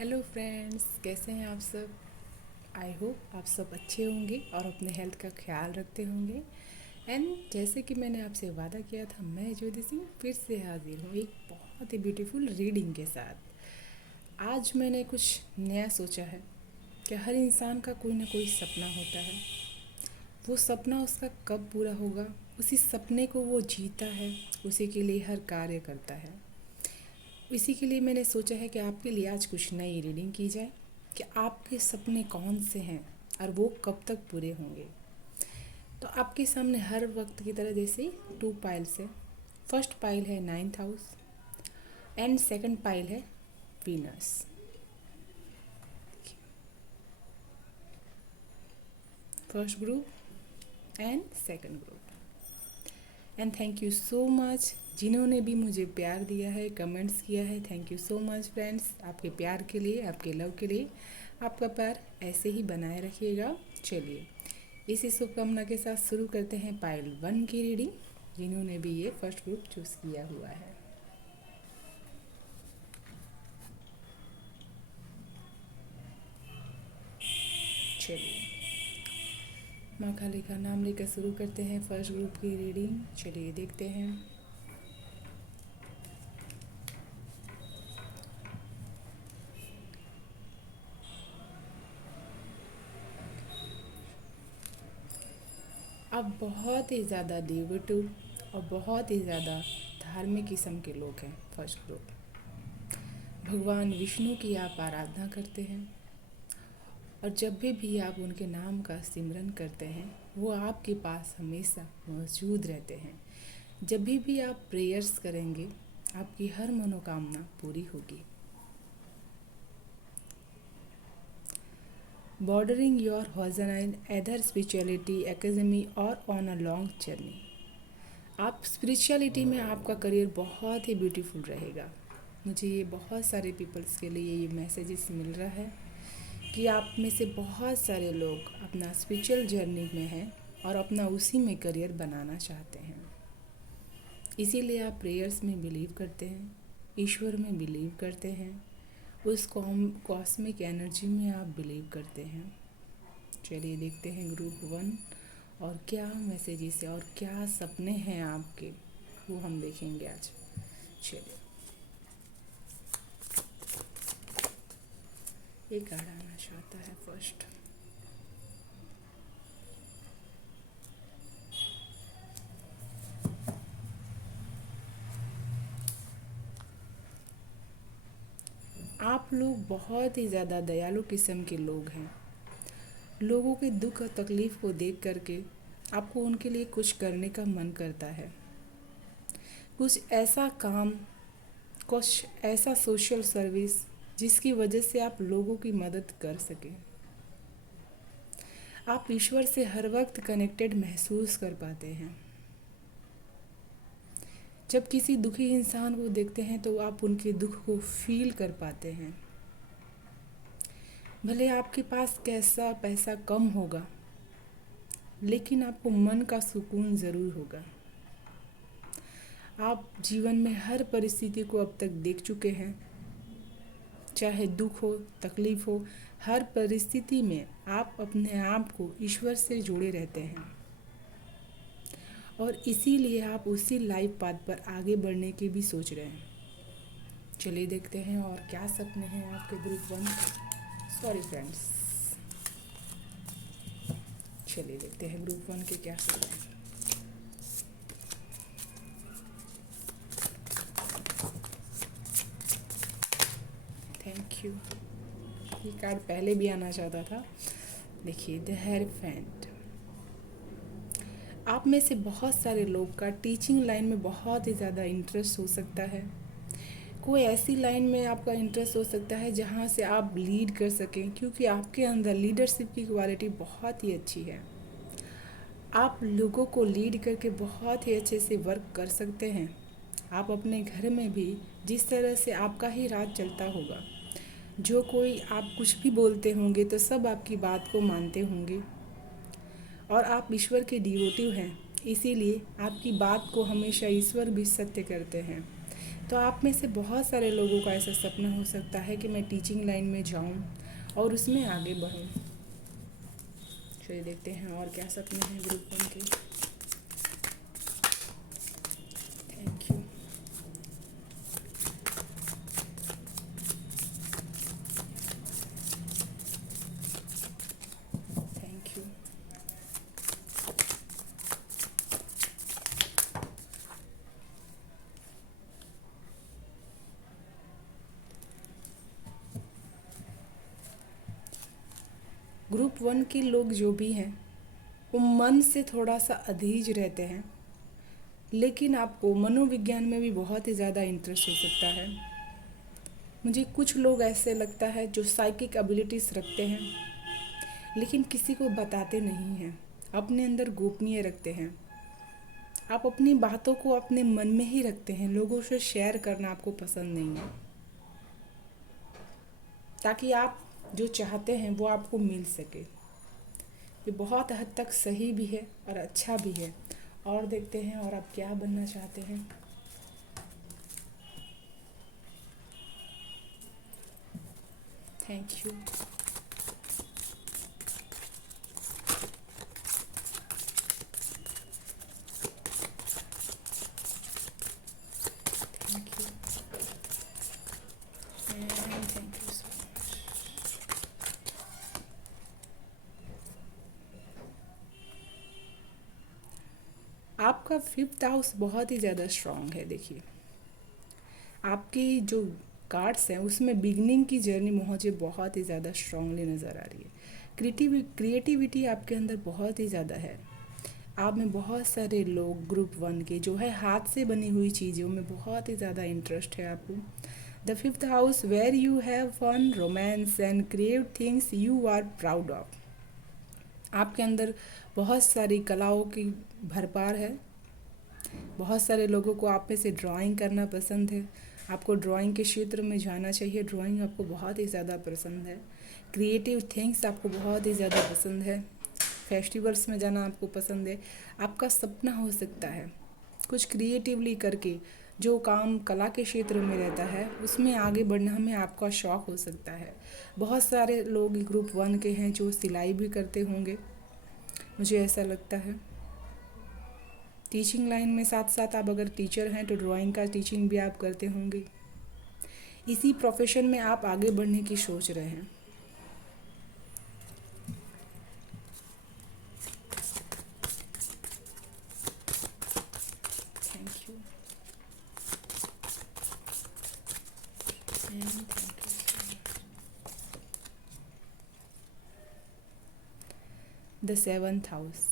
Hello friends, कैसे हैं आप सब। आई होप आप सब अच्छे होंगे और अपने हेल्थ का ख्याल रखते होंगे। एंड जैसे कि मैंने आपसे वादा किया था, मैं ज्योति सिंह फिर से हाजिर हूँ एक बहुत ही ब्यूटीफुल रीडिंग के साथ। आज मैंने कुछ नया सोचा है कि हर इंसान का कोई ना कोई सपना होता है। वो सपना उसका कब पूरा होगा, उसी सपने को वो जीता है, उसी के लिए हर कार्य करता है। इसी के लिए मैंने सोचा है कि आपके लिए आज कुछ नई रीडिंग की जाए कि आपके सपने कौन से हैं और वो कब तक पूरे होंगे। तो आपके सामने हर वक्त की तरह जैसे 2 पाइल्स है। फर्स्ट पाइल है 9th house and second pile है Venus. First group and second group. And thank you so much जिन्होंने भी मुझे प्यार दिया है, कमेंट्स किया है। Thank you so much friends, आपके प्यार के लिए, आपके लव के लिए। आपका प्यार ऐसे ही बनाए रखिएगा। चलिए इसी शुभकामना के साथ शुरू करते हैं पाइल 1 की रीडिंग, जिन्होंने भी ये फर्स्ट ग्रुप चूज़ किया हुआ है। चलिए माँ काली का नाम लेकर शुरू करते हैं फर्स्ट ग्रुप की रीडिंग। चलिए देखते हैं। अब बहुत ही ज़्यादा डिवोटिव और बहुत ही ज़्यादा धार्मिक किस्म के लोग हैं। फर्स्ट ग्रुप भगवान विष्णु की आप आराधना करते हैं और जब भी आप उनके नाम का सिमरन करते हैं वो आपके पास हमेशा मौजूद रहते हैं। जब भी आप प्रेयर्स करेंगे आपकी हर मनोकामना पूरी होगी। Bordering your horizon in either spirituality academy और ऑन अ लॉन्ग जर्नी। आप स्पिरिचुअलिटी में आपका करियर बहुत ही ब्यूटीफुल रहेगा। मुझे ये बहुत सारे पीपल्स के लिए ये मैसेजेस मिल रहा है कि आप में से बहुत सारे लोग अपना स्पिरिचुअल जर्नी में हैं और अपना उसी में करियर बनाना चाहते हैं। इसीलिए आप प्रेयर्स में बिलीव करते हैं, ईश्वर में बिलीव करते हैं, उस कॉस्मिक एनर्जी में आप बिलीव करते हैं। चलिए देखते हैं ग्रुप 1 और क्या मैसेजेस है और क्या सपने हैं आपके, वो हम देखेंगे आज। चलिए एक कार्ड आना चाहता है फर्स्ट। आप लोग बहुत ही ज़्यादा दयालु किस्म के लोग हैं। लोगों के दुख और तकलीफ़ को देख करके आपको उनके लिए कुछ करने का मन करता है। कुछ ऐसा काम, कुछ ऐसा सोशल सर्विस जिसकी वजह से आप लोगों की मदद कर सकें। आप ईश्वर से हर वक्त कनेक्टेड महसूस कर पाते हैं। जब किसी दुखी इंसान को देखते हैं तो आप उनके दुख को फील कर पाते हैं। भले आपके पास कैसा पैसा कम होगा लेकिन आपको मन का सुकून ज़रूर होगा। आप जीवन में हर परिस्थिति को अब तक देख चुके हैं, चाहे दुख हो, तकलीफ़ हो, हर परिस्थिति में आप अपने आप को ईश्वर से जुड़े रहते हैं और इसीलिए आप उसी लाइफ पाथ पर आगे बढ़ने की भी सोच रहे हैं। चलिए देखते हैं और क्या सपने हैं आपके ग्रुप 1। सॉरी फ्रेंड्स, चलिए देखते हैं ग्रुप 1 के क्या सपने हैं। Thank you. ये कार्ड पहले भी आना चाहता था। देखिए द हेरोफेंट। आप में से बहुत सारे लोग का टीचिंग लाइन में बहुत ही ज़्यादा इंटरेस्ट हो सकता है। कोई ऐसी लाइन में आपका इंटरेस्ट हो सकता है जहाँ से आप लीड कर सकें, क्योंकि आपके अंदर लीडरशिप की क्वालिटी बहुत ही अच्छी है। आप लोगों को लीड करके बहुत ही अच्छे से वर्क कर सकते हैं। आप अपने घर में भी जिस तरह से आपका ही राज चलता होगा, जो कोई आप कुछ भी बोलते होंगे तो सब आपकी बात को मानते होंगे और आप ईश्वर के डिवोटिव हैं, इसीलिए आपकी बात को हमेशा ईश्वर भी सत्य करते हैं। तो आप में से बहुत सारे लोगों का ऐसा सपना हो सकता है कि मैं टीचिंग लाइन में जाऊं और उसमें आगे बढ़ूं। चलिए देखते हैं और क्या सपने हैं ग्रुप 1 के। Thank you. Thank you. Group 1 के लोग जो भी हैं वो मन से थोड़ा सा अधीज रहते हैं, लेकिन आपको मनोविज्ञान में भी बहुत ही ज़्यादा इंटरेस्ट हो सकता है। मुझे कुछ लोग ऐसे लगता है जो साइकिक एबिलिटीज़ रखते हैं लेकिन किसी को बताते नहीं हैं, अपने अंदर गोपनीय रखते हैं। आप अपनी बातों को अपने मन में ही रखते हैं, लोगों से शेयर करना आपको पसंद नहीं है, ताकि आप जो चाहते हैं वो आपको मिल सके। ये बहुत हद तक सही भी है और अच्छा भी है। और देखते हैं और आप क्या बनना चाहते हैं। Thank you. Thank you and thank you so much. आपका 5th हाउस बहुत ही ज़्यादा स्ट्रांग है। देखिए आपकी जो कार्ड्स हैं उसमें बिगनिंग की जर्नी मुझे बहुत ही ज़्यादा स्ट्रांगली नज़र आ रही है। क्रिएटिविटी आपके अंदर बहुत ही ज़्यादा है। आप में बहुत सारे लोग ग्रुप 1 के जो है हाथ से बनी हुई चीज़ों में बहुत ही ज़्यादा इंटरेस्ट है आपको। The 5th house where you have fun romance and create things you are proud of. आपके अंदर बहुत सारी कलाओं की भरपार है। बहुत सारे लोगों को आप में से ड्राइंग करना पसंद है। आपको ड्राइंग के क्षेत्र में जाना चाहिए, ड्राइंग आपको बहुत ही ज़्यादा पसंद है। क्रिएटिव थिंग्स आपको बहुत ही ज़्यादा पसंद है। फेस्टिवल्स में जाना आपको पसंद है। आपका सपना हो सकता है कुछ क्रिएटिवली करके जो काम कला के क्षेत्र में रहता है उसमें आगे बढ़ना में आपका शौक़ हो सकता है। बहुत सारे लोग ग्रुप 1 के हैं जो सिलाई भी करते होंगे, मुझे ऐसा लगता है। टीचिंग लाइन में साथ साथ आप अगर टीचर हैं तो ड्राइंग का टीचिंग भी आप करते होंगे। इसी प्रोफेशन में आप आगे बढ़ने की सोच रहे हैं। Thank you and thank you. The 7th house.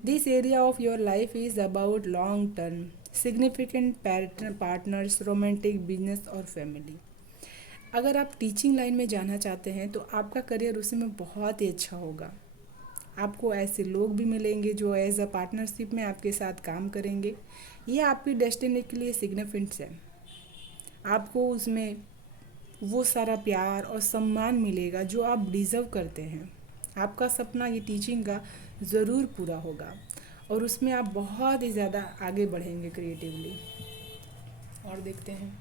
This area of your life is about long term, significant partners, romantic, business और family। अगर आप टीचिंग लाइन में जाना चाहते हैं तो आपका करियर उसमें बहुत ही अच्छा होगा। आपको ऐसे लोग भी मिलेंगे जो एज अ पार्टनरशिप में आपके साथ काम करेंगे। ये आपकी डेस्टिनी के लिए सिग्निफिकेंट है। आपको उसमें वो सारा प्यार और सम्मान मिलेगा जो आप डिज़र्व करते हैं। आपका सपना ये टीचिंग का ज़रूर पूरा होगा और उसमें आप बहुत ही ज़्यादा आगे बढ़ेंगे क्रिएटिवली। और देखते हैं।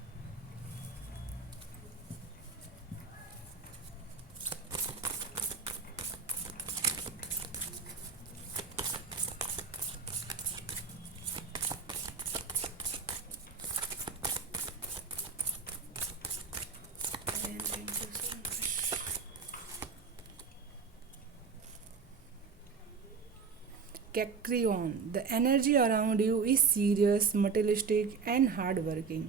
Capricorn, the energy around you is serious, materialistic, and hardworking.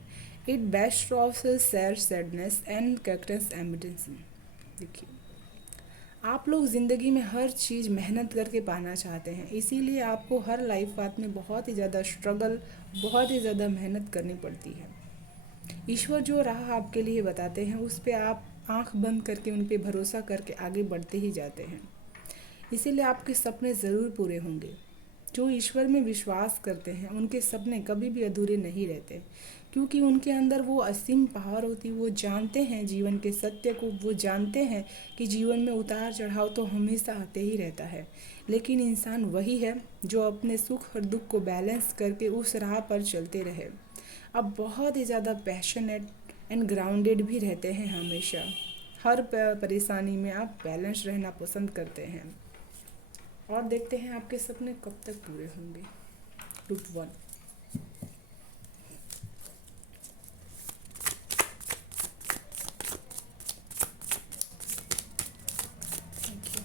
It best of sad sadness and cactus ambition. देखिए आप लोग ज़िंदगी में हर चीज़ मेहनत करके पाना चाहते हैं, इसीलिए आपको हर लाइफ पाथ में बहुत ही ज़्यादा स्ट्रगल, बहुत ही ज़्यादा मेहनत करनी पड़ती है। ईश्वर जो राह आपके लिए बताते हैं उस पर आप आंख बंद करके उन पर भरोसा करके आगे बढ़ते ही जाते हैं। इसीलिए आपके सपने ज़रूर पूरे होंगे। जो ईश्वर में विश्वास करते हैं उनके सपने कभी भी अधूरे नहीं रहते, क्योंकि उनके अंदर वो असीम पावर होती है। वो जानते हैं जीवन के सत्य को, वो जानते हैं कि जीवन में उतार चढ़ाव तो हमेशा आते ही रहता है, लेकिन इंसान वही है जो अपने सुख और दुख को बैलेंस करके उस राह पर चलते रहे। आप बहुत ही ज़्यादा पैशनेट एंड ग्राउंडेड भी रहते हैं हमेशा। हर परेशानी में आप बैलेंस रहना पसंद करते हैं। और देखते हैं आपके सपने कब तक पूरे होंगे। Route 1। Thank you.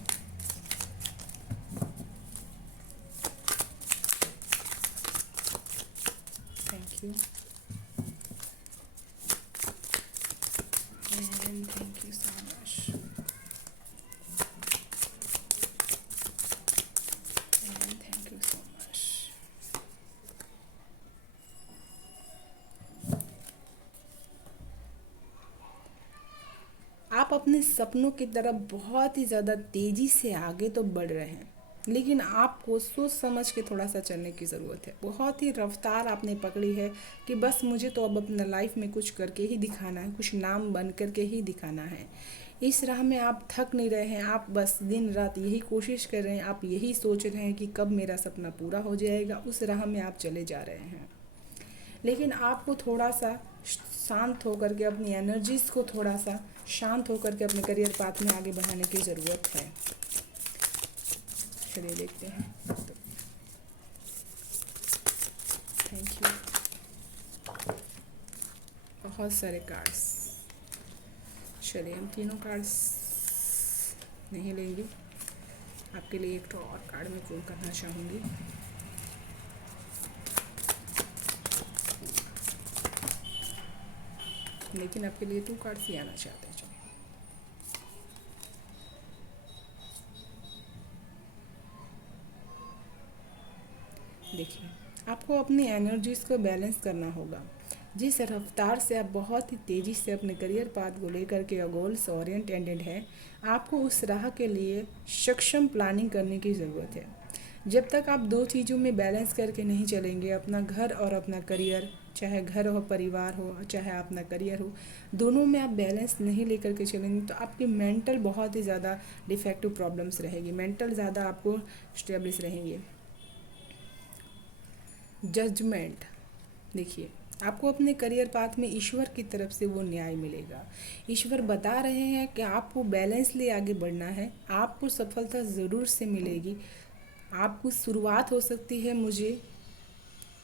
Thank you and thank you so much and thank you so much. आप अपने सपनों की तरफ बहुत ही ज़्यादा तेज़ी से आगे तो बढ़ रहे हैं, लेकिन आपको सोच समझ के थोड़ा सा चलने की ज़रूरत है। बहुत ही रफ्तार आपने पकड़ी है कि बस मुझे तो अब अपना लाइफ में कुछ करके ही दिखाना है, कुछ नाम बन करके ही दिखाना है। इस राह में आप थक नहीं रहे हैं, आप बस दिन रात यही कोशिश कर रहे हैं, आप यही सोच रहे हैं कि कब मेरा सपना पूरा हो जाएगा। उस राह में आप चले जा रहे हैं, लेकिन आपको थोड़ा सा शांत होकर के अपनी एनर्जीज को थोड़ा सा शांत होकर के अपने करियर पाथ में आगे बढ़ाने की ज़रूरत है। चलिए देखते हैं। तो थैंक यू। बहुत सारे कार्ड्स। चलिए हम तीनों कार्ड्स नहीं लेंगे, आपके लिए एक और कार्ड मैं पुल करना चाहूँगी। लेकिन आपके लिए 2 कार्ड्स ही आना चाहते हैं। चलिए देखिए, आपको अपनी एनर्जीज को बैलेंस करना होगा। जिस रफ्तार से आप बहुत ही तेज़ी से अपने करियर पाथ को लेकर के गोल्स ओरिएंटेड है, आपको उस राह के लिए सक्षम प्लानिंग करने की ज़रूरत है। जब तक आप 2 चीज़ों में बैलेंस करके नहीं चलेंगे, अपना घर और अपना करियर, चाहे घर हो, परिवार हो, चाहे अपना करियर हो, दोनों में आप बैलेंस नहीं लेकर के चलेंगे तो आपकी मेंटल बहुत ही ज़्यादा डिफेक्टिव प्रॉब्लम्स रहेगी, मेंटल ज़्यादा आपको स्टेब्लिश रहेंगे। जजमेंट। देखिए, आपको अपने करियर पाथ में ईश्वर की तरफ से वो न्याय मिलेगा। ईश्वर बता रहे हैं कि आपको बैलेंस ले आगे बढ़ना है, आपको सफलता ज़रूर से मिलेगी। आपको शुरुआत हो सकती है, मुझे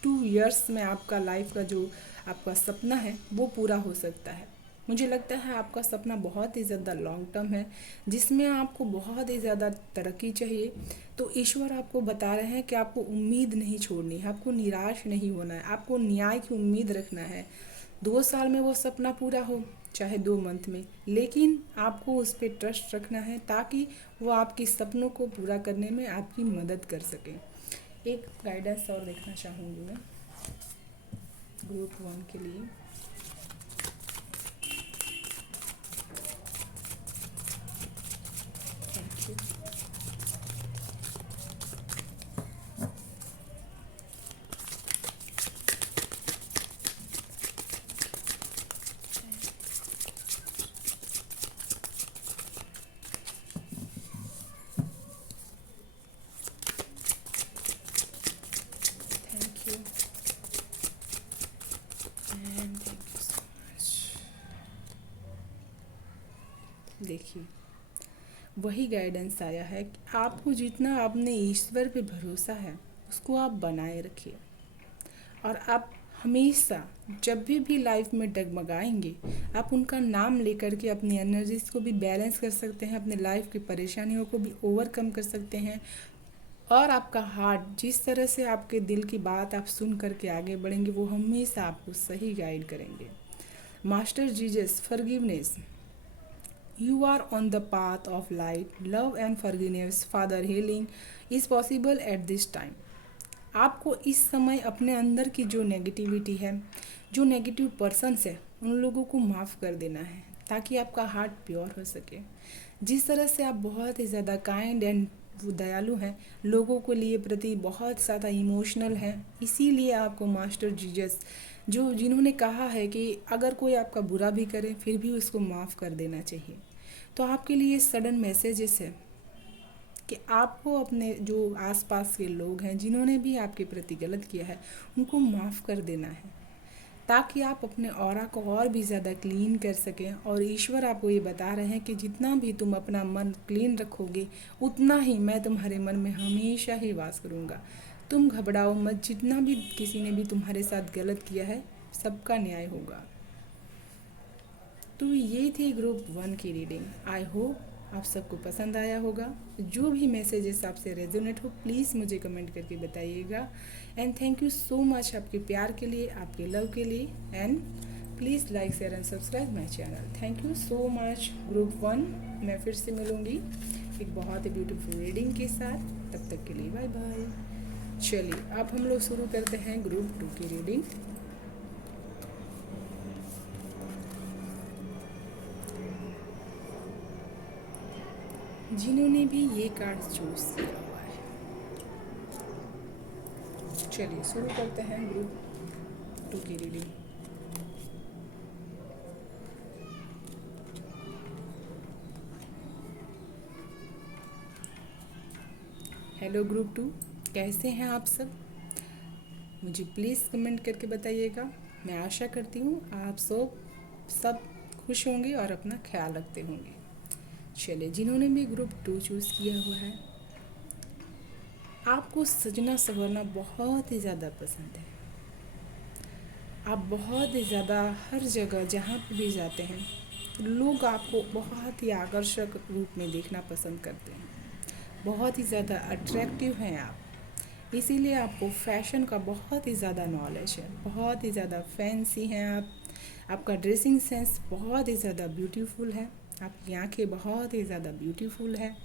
2 इयर्स में आपका लाइफ का जो आपका सपना है वो पूरा हो सकता है। मुझे लगता है आपका सपना बहुत ही ज़्यादा लॉन्ग टर्म है, जिसमें आपको बहुत ही ज़्यादा तरक्की चाहिए। तो ईश्वर आपको बता रहे हैं कि आपको उम्मीद नहीं छोड़नी है, आपको निराश नहीं होना है, आपको न्याय की उम्मीद रखना है। 2 साल में वो सपना पूरा हो, चाहे 2 मंथ में, लेकिन आपको उस पर ट्रस्ट रखना है ताकि वो आपके सपनों को पूरा करने में आपकी मदद कर सके। एक गाइडेंस और देखना चाहूँगी मैं ग्रुप 1 के लिए। Thank you. Thank you and thank you so much. देखिए, वही गाइडेंस आया है कि आपको जितना अपने ईश्वर पे भरोसा है उसको आप बनाए रखिए। और आप हमेशा जब भी लाइफ में डगमगाएंगे, आप उनका नाम लेकर के अपनी एनर्जीज को भी बैलेंस कर सकते हैं, अपने लाइफ की परेशानियों को भी ओवरकम कर सकते हैं। और आपका हार्ट जिस तरह से आपके दिल की बात आप सुन करके आगे बढ़ेंगे, वो हमेशा आपको सही गाइड करेंगे। Master Jesus forgiveness, you are on the path of light, love and forgiveness, Father healing is possible at this time। आपको इस समय अपने अंदर की जो नेगेटिविटी है, जो नेगेटिव पर्सन्स है, उन लोगों को माफ़ कर देना है ताकि आपका हार्ट प्योर हो सके। जिस तरह से आप बहुत ही ज़्यादा काइंड एंड दयालु हैं, लोगों के लिए प्रति बहुत ज़्यादा इमोशनल हैं, इसीलिए आपको मास्टर जीसस जो जिन्होंने कहा है कि अगर कोई आपका बुरा भी करे फिर भी उसको माफ़ कर देना चाहिए। तो आपके लिए सडन मैसेजेस है कि आपको अपने जो आसपास के लोग हैं जिन्होंने भी आपके प्रति गलत किया है उनको माफ़ कर देना है, ताकि आप अपने ऑरा को और भी ज़्यादा क्लीन कर सकें। और ईश्वर आपको ये बता रहे हैं कि जितना भी तुम अपना मन क्लीन रखोगे उतना ही मैं तुम्हारे मन में हमेशा ही वास करूँगा। तुम घबराओ मत, जितना भी किसी ने भी तुम्हारे साथ गलत किया है सबका न्याय होगा। तो ये थी ग्रुप 1 की रीडिंग। आई होप आप सबको पसंद आया होगा। जो भी मैसेजेस आपसे रेजोनेट हो प्लीज़ मुझे कमेंट करके बताइएगा। And thank you so much आपके प्यार के लिए, आपके लव के लिए। And please like share and subscribe my channel. Thank you so much. Group 1 मैं फिर से मिलूँगी एक बहुत ही ब्यूटीफुल रीडिंग के साथ। तब तक के लिए बाय बाय। चलिए अब हम लोग शुरू करते हैं ग्रुप 2 की रीडिंग। जिन्होंने भी ये कार्ड चूज किया हुआ है, चलिए शुरू करते हैं ग्रुप 2 की रीडिंग। हेलो ग्रुप 2, कैसे हैं आप सब? मुझे प्लीज़ कमेंट करके बताइएगा। मैं आशा करती हूँ आप सब खुश होंगे और अपना ख्याल रखते होंगे। चलिए, जिन्होंने भी ग्रुप 2 चूज़ किया हुआ है, आपको सजना संवरना बहुत ही ज़्यादा पसंद है। आप बहुत ही ज़्यादा हर जगह जहाँ पर भी जाते हैं लोग आपको बहुत ही आकर्षक रूप में देखना पसंद करते हैं। बहुत ही ज़्यादा अट्रैक्टिव हैं आप, इसीलिए आपको फैशन का बहुत ही ज़्यादा नॉलेज है। बहुत ही ज़्यादा फैंसी हैं आप। आपका ड्रेसिंग सेंस बहुत ही ज़्यादा ब्यूटीफुल है। आपकी आंखें बहुत ही ज़्यादा ब्यूटीफुल है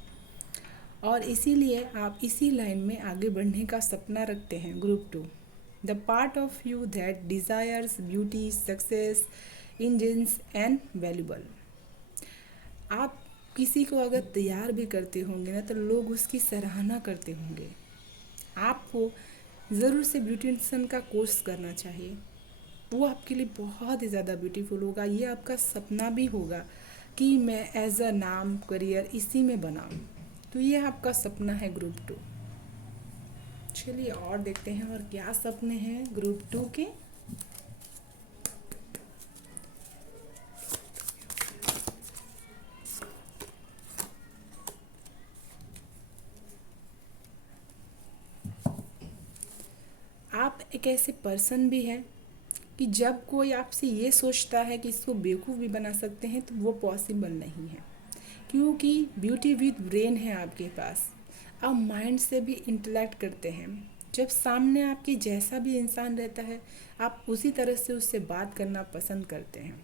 और इसीलिए आप इसी लाइन में आगे बढ़ने का सपना रखते हैं। Group 2, the part of you that desires beauty, success, intense and valuable. आप किसी को अगर तैयार भी करते होंगे ना तो लोग उसकी सराहना करते होंगे। आपको ज़रूर से ब्यूटिशियन का कोर्स करना चाहिए, वो आपके लिए बहुत ही ज़्यादा ब्यूटीफुल होगा। ये आपका सपना भी होगा कि मैं एज अ नाम करियर इसी में बनाऊं। तो ये आपका सपना है ग्रुप 2। चलिए और देखते हैं और क्या सपने हैं ग्रुप 2 के। आप एक ऐसे पर्सन भी हैं कि जब कोई आपसे ये सोचता है कि इसको बेवकूफ़ भी बना सकते हैं तो वो पॉसिबल नहीं है, क्योंकि ब्यूटी विद ब्रेन है आपके पास। आप माइंड से भी इंटलेक्ट करते हैं। जब सामने आपके जैसा भी इंसान रहता है आप उसी तरह से उससे बात करना पसंद करते हैं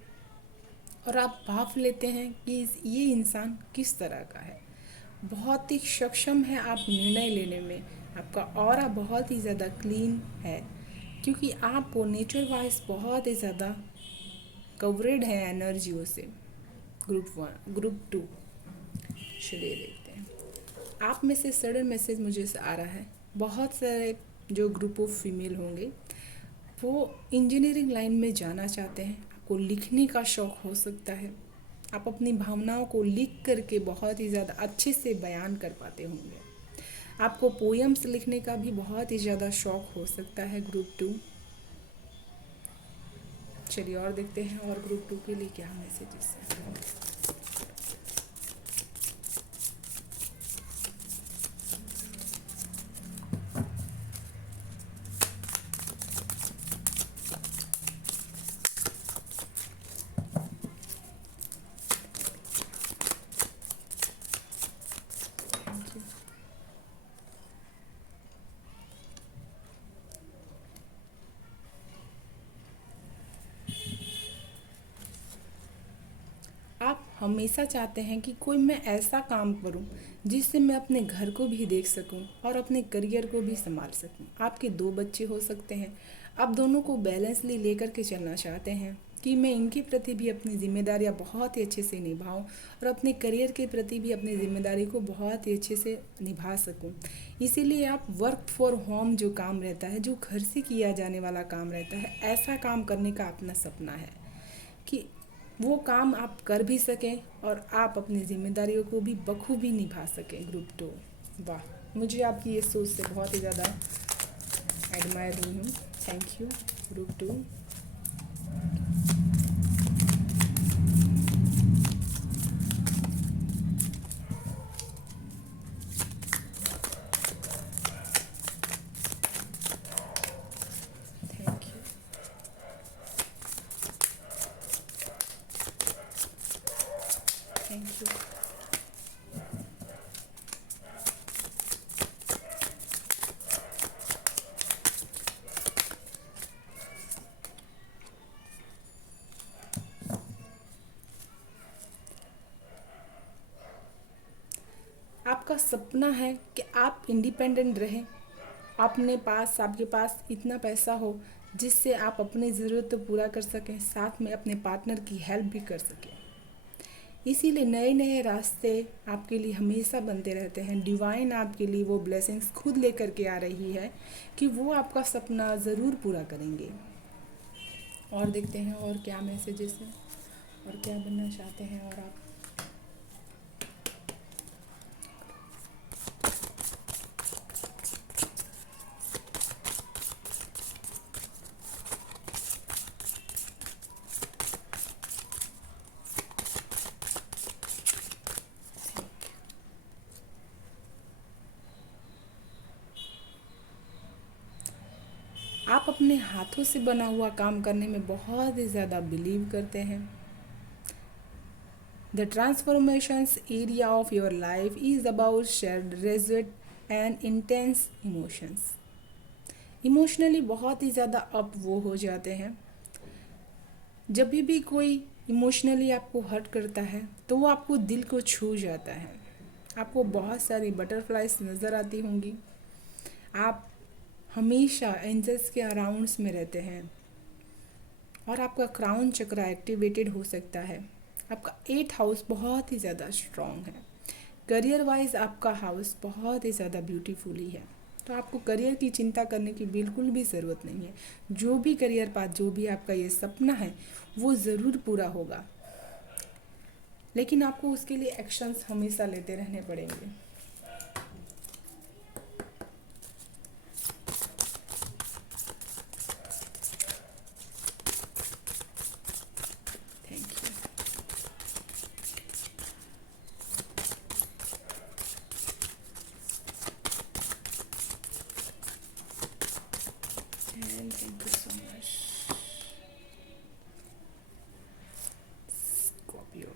और आप भाप लेते हैं कि ये इंसान किस तरह का है। बहुत ही सक्षम है आप निर्णय लेने में। आपका ऑरा बहुत ही ज़्यादा क्लीन है क्योंकि आपको नेचर वाइज बहुत ही ज़्यादा कवरेड है एनर्जियों से। ग्रुप 2, चलिए देखते हैं। आप में से सडन मैसेज मुझे आ रहा है, बहुत सारे जो ग्रुप ऑफ फीमेल होंगे वो इंजीनियरिंग लाइन में जाना चाहते हैं। आपको लिखने का शौक़ हो सकता है। आप अपनी भावनाओं को लिख करके बहुत ही ज़्यादा अच्छे से बयान कर पाते होंगे। आपको पोएम्स लिखने का भी बहुत ही ज़्यादा शौक़ हो सकता है ग्रुप 2। चलिए और देखते हैं और ग्रुप 2 के लिए क्या मैसेजेस हैं। आप हमेशा चाहते हैं कि कोई मैं ऐसा काम करूं जिससे मैं अपने घर को भी देख सकूं और अपने करियर को भी संभाल सकूं। आपके 2 बच्चे हो सकते हैं। आप दोनों को बैलेंसली लेकर के चलना चाहते हैं कि मैं इनके प्रति भी अपनी जिम्मेदारियां बहुत ही अच्छे से निभाऊं और अपने करियर के प्रति भी अपनी जिम्मेदारी को बहुत ही अच्छे से निभा सकूं। इसीलिए आप वर्क फॉर होम जो काम रहता है, जो घर से किया जाने वाला काम रहता है, ऐसा काम करने का अपना सपना है कि वो काम आप कर भी सकें और आप अपनी जिम्मेदारियों को भी बखूबी निभा सकें। ग्रुप 2, वाह, मुझे आपकी ये सोच से बहुत ही ज़्यादा एडमायर हुई हूँ। Thank you group 2। Thank you. आपका सपना है कि आप इंडिपेंडेंट रहें, आपके पास इतना पैसा हो जिससे आप अपनी ज़रूरत तो पूरा कर सकें, साथ में अपने पार्टनर की हेल्प भी कर सकें। इसीलिए नए नए रास्ते आपके लिए हमेशा बनते रहते हैं। डिवाइन आपके लिए वो ब्लेसिंग्स खुद लेकर के आ रही है कि वो आपका सपना ज़रूर पूरा करेंगे। और देखते हैं और क्या मैसेजेस हैं और क्या बनना चाहते हैं और आप। आप अपने हाथों से बना हुआ काम करने में बहुत ही ज़्यादा बिलीव करते हैं। The transformations area of your life is about shared reserve and intense emotions. Emotionally बहुत ही ज़्यादा अप वो हो जाते हैं। जब भी कोई इमोशनली आपको हर्ट करता है तो वो आपको दिल को छू जाता है। आपको बहुत सारी बटरफ्लाइज नज़र आती होंगी। आप हमेशा एंजल्स के अराउंड्स में रहते हैं और आपका क्राउन चक्र एक्टिवेटेड हो सकता है। आपका 8th हाउस बहुत ही ज़्यादा स्ट्रॉन्ग है। करियर वाइज आपका हाउस बहुत ही ज़्यादा ब्यूटीफुली है, तो आपको करियर की चिंता करने की बिल्कुल भी ज़रूरत नहीं है। जो भी करियर पाथ, जो भी आपका ये सपना है वो ज़रूर पूरा होगा, लेकिन आपको उसके लिए एक्शंस हमेशा लेते रहने पड़ेंगे। Thank you. And thank you so much. Scorpio,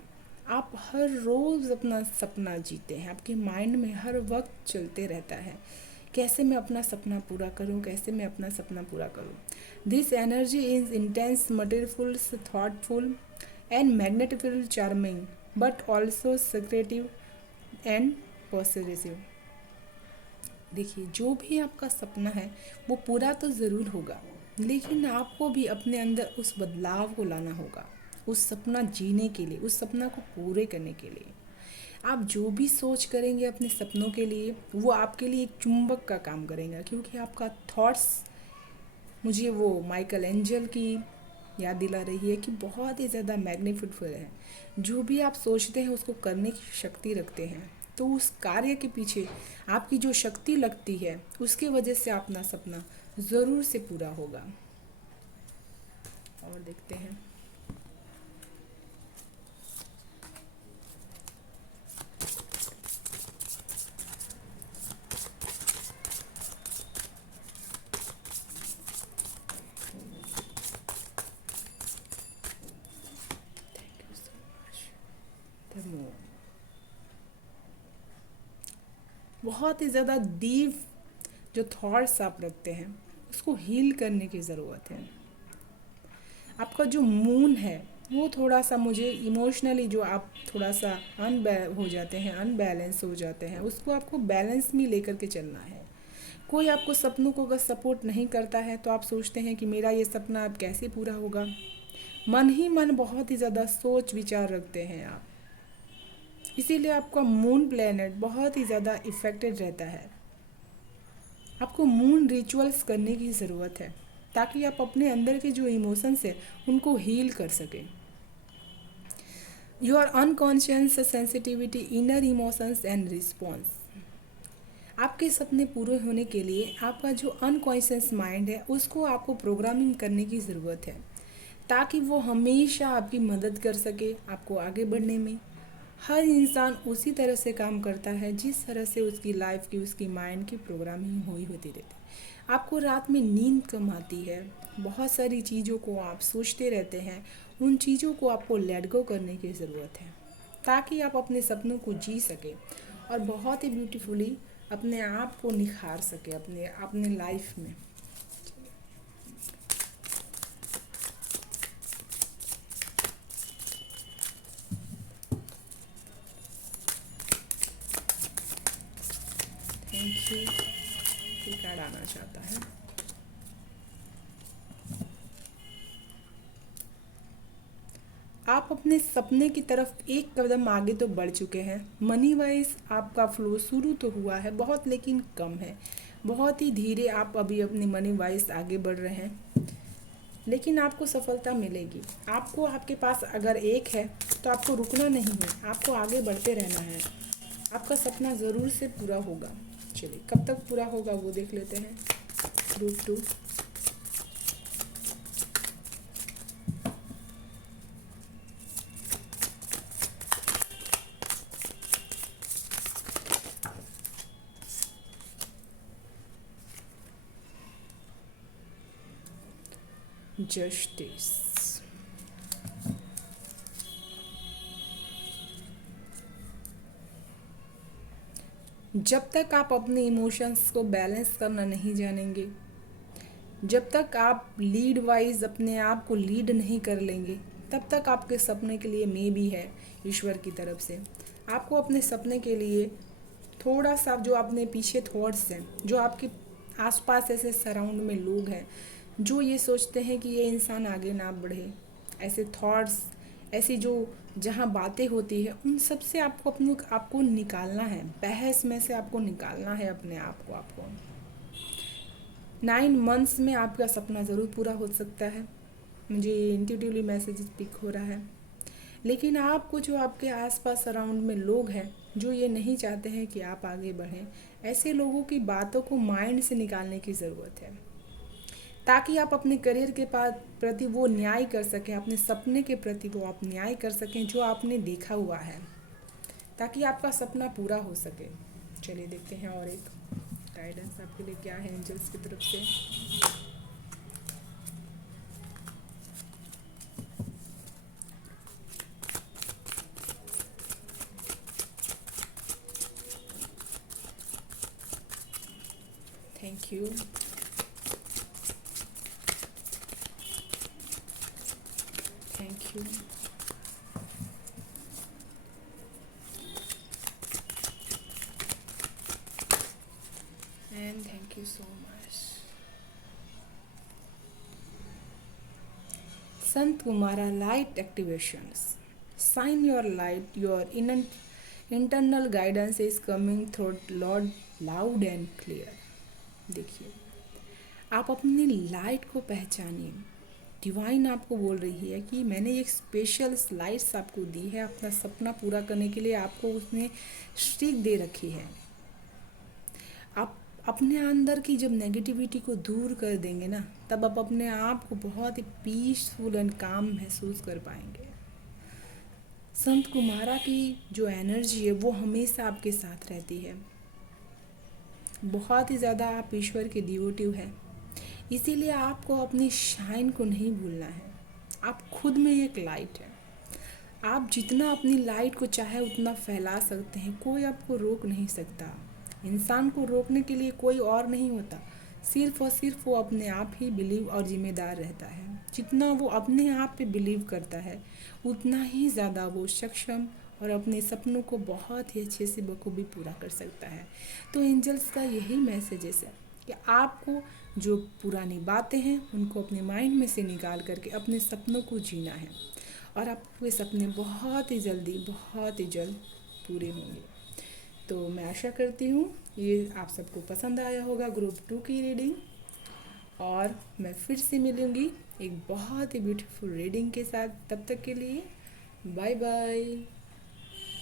आप हर रोज़ अपना सपना जीते हैं। आपके माइंड में हर वक्त चलते रहता है, कैसे मैं अपना सपना पूरा करूं, कैसे मैं अपना सपना पूरा करूं। This energy is intense, materialful, thoughtful and magnetical, charming but also secretive and positive. देखिए, जो भी आपका सपना है वो पूरा तो ज़रूर होगा, लेकिन आपको भी अपने अंदर उस बदलाव को लाना होगा, उस सपना जीने के लिए, उस सपना को पूरे करने के लिए। आप जो भी सोच करेंगे अपने सपनों के लिए, वो आपके लिए एक चुंबक का काम करेगा, क्योंकि आपका थॉट्स, मुझे वो माइकल एंजल की याद दिला रही है कि बहुत ही ज़्यादा मैग्निफिकल है। जो भी आप सोचते हैं उसको करने की शक्ति रखते हैं, तो उस कार्य के पीछे आपकी जो शक्ति लगती है उसके वजह से अपना सपना ज़रूर से पूरा होगा। और देखते हैं। Thank you so much. The moon, बहुत ही ज़्यादा डीप जो थॉट्स आप रखते हैं उसको हील करने की ज़रूरत है। आपका जो मून है वो थोड़ा सा, मुझे इमोशनली जो आप थोड़ा सा हो जाते हैं, अनबैलेंस हो जाते हैं, उसको आपको बैलेंस में लेकर के चलना है। कोई आपको सपनों को अगर सपोर्ट नहीं करता है तो आप सोचते हैं कि मेरा ये सपना अब कैसे पूरा होगा। मन ही मन बहुत ही ज़्यादा सोच विचार रखते हैं आप, इसीलिए आपका मून प्लैनेट बहुत ही ज़्यादा इफ़ेक्टेड रहता है। आपको मून रिचुअल्स करने की ज़रूरत है ताकि आप अपने अंदर के जो इमोशंस हैं उनको हील कर सकें। Your unconscious sensitivity, inner emotions and response. आपके सपने पूरे होने के लिए आपका जो अनकॉन्शियस माइंड है उसको आपको प्रोग्रामिंग करने की ज़रूरत है, ताकि वो हमेशा आपकी मदद कर सके आपको आगे बढ़ने में। हर इंसान उसी तरह से काम करता है जिस तरह से उसकी लाइफ की, उसकी माइंड की प्रोग्रामिंग हुई होती रहती है। आपको रात में नींद कम आती है, बहुत सारी चीज़ों को आप सोचते रहते हैं, उन चीज़ों को आपको लेट गो करने की ज़रूरत है। ताकि आप अपने सपनों को जी सकें और बहुत ही ब्यूटीफुली अपने आप को निखार सके अपने अपने लाइफ में। Thank you. ये कार्ड आना चाहता है। आप अपने सपने की तरफ एक कदम आगे तो बढ़ चुके हैं। मनी वाइज आपका फ्लो शुरू तो हुआ है बहुत, लेकिन कम है। बहुत ही धीरे आप अभी अपनी मनी वाइज आगे बढ़ रहे हैं, लेकिन आपको सफलता मिलेगी। आपको आपके पास अगर एक है तो आपको रुकना नहीं है, आपको आगे बढ़ते रहना है। आपका सपना ज़रूर से पूरा होगा। चलिए कब तक पूरा होगा वो देख लेते हैं। Route 2, justice. जब तक आप अपने इमोशंस को बैलेंस करना नहीं जानेंगे, जब तक आप लीड वाइज अपने आप को लीड नहीं कर लेंगे, तब तक आपके सपने के लिए मे भी है ईश्वर की तरफ से। आपको अपने सपने के लिए थोड़ा सा जो अपने पीछे थॉट्स हैं, जो आपके आसपास ऐसे सराउंड में लोग हैं जो ये सोचते हैं कि ये इंसान आगे ना बढ़े, ऐसे थॉट्स, ऐसी जो जहाँ बातें होती है, उन सब से आपको निकालना है। बहस में से आपको निकालना है अपने आप को। आपको 9 मंथ्स में आपका सपना ज़रूर पूरा हो सकता है। मुझे इंट्यूटिवली मैसेज पिक हो रहा है। लेकिन आपको जो आपके आसपास सराउंड में लोग हैं जो ये नहीं चाहते हैं कि आप आगे बढ़ें, ऐसे लोगों की बातों को माइंड से निकालने की ज़रूरत है, ताकि आप अपने करियर के प्रति वो न्याय कर सकें, अपने सपने के प्रति वो आप न्याय कर सकें जो आपने देखा हुआ है, ताकि आपका सपना पूरा हो सके। चलिए देखते हैं और एक गाइडेंस आपके लिए क्या है एंजल्स की तरफ से। Thank you. Thank you. And thank you so much. Sant Kumara light activations. Shine your light, your internal guidance is coming through Lord loud and clear। देखिए, आप अपनी लाइट को पहचानिए। डिवाइन आपको बोल रही है कि मैंने एक स्पेशल लाइट्स आपको दी है, अपना सपना पूरा करने के लिए आपको उसने स्ट्रीक दे रखी है। आप अपने अंदर की जब नेगेटिविटी को दूर कर देंगे ना, तब आप अपने आप को बहुत ही पीसफुल एंड काम महसूस कर पाएंगे। संत कुमारा की जो एनर्जी है वो हमेशा आपके साथ रहती है। बहुत ही ज़्यादा आप ईश्वर के डिवोटिव हैं, इसीलिए आपको अपनी शाइन को नहीं भूलना है। आप खुद में एक लाइट है। आप जितना अपनी लाइट को चाहे उतना फैला सकते हैं, कोई आपको रोक नहीं सकता। इंसान को रोकने के लिए कोई और नहीं होता, सिर्फ और सिर्फ वो अपने आप ही बिलीव और जिम्मेदार रहता है। जितना वो अपने आप पे बिलीव करता है, उतना ही ज़्यादा वो सक्षम और अपने सपनों को बहुत ही अच्छे से बखूबी पूरा कर सकता है। तो एंजल्स का यही मैसेजेस है कि आपको जो पुरानी बातें हैं उनको अपने माइंड में से निकाल करके अपने सपनों को जीना है, और आपके सपने बहुत ही जल्द पूरे होंगे। तो मैं आशा करती हूँ ये आप सबको पसंद आया होगा ग्रुप 2 की रीडिंग, और मैं फिर से मिलूँगी एक बहुत ही ब्यूटीफुल रीडिंग के साथ। तब तक के लिए बाय बाय।